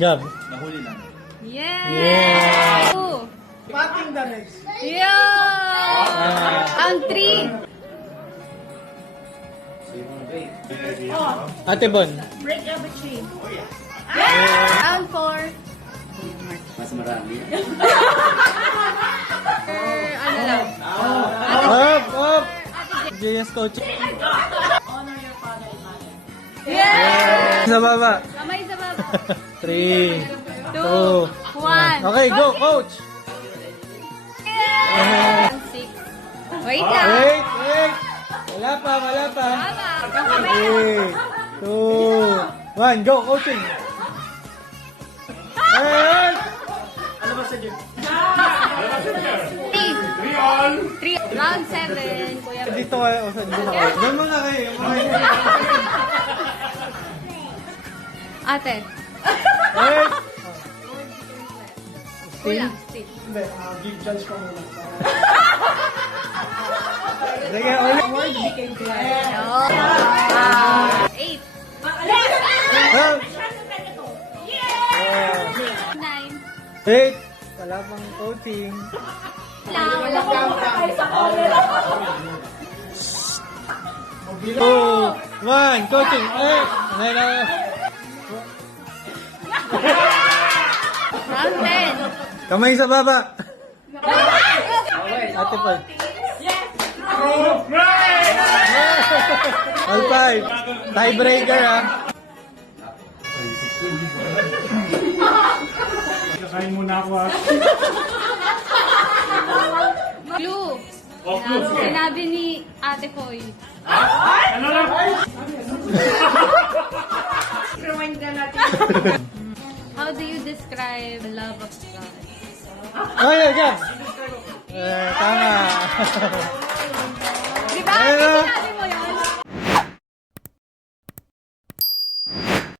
Gab. Nahuli lang. Yeah! Patting the next. Yeah! Round 3. Ate Bon. Break every chain. Round 4. Mas marami. Ano lang? Up! Up! JS coaching. Honor your father and mother. Yeah! Sa baba. Kamay sa baba. 3, 2, 1. Okay, go, coach! Yeah! 6. Wait lang. Wait, wait! Wala pa, wala pa. Tama. 3, 2, 1, go, coaching! Ayun! Ano ba sa gym? 3 round 7. Kuya. Dito kayo, o saan dito kayo? Doon muna kayo, Ate. Wait! Kulang. Stick. Hindi, give chance ka muna. Sige, ulit. 8. Ah! 9. Wait! Wala pang coaching. Wala pa. 2, 1, coaching! Eh! Round 10. Kamay sa baba! Ate Paul. All 5. Tiebreaker, ha? Kakain muna ako ha. Clue. Sinabi ni Ate Koy. Ano lang? How do you describe the love of God? Oh, yeah, yeah. Tama.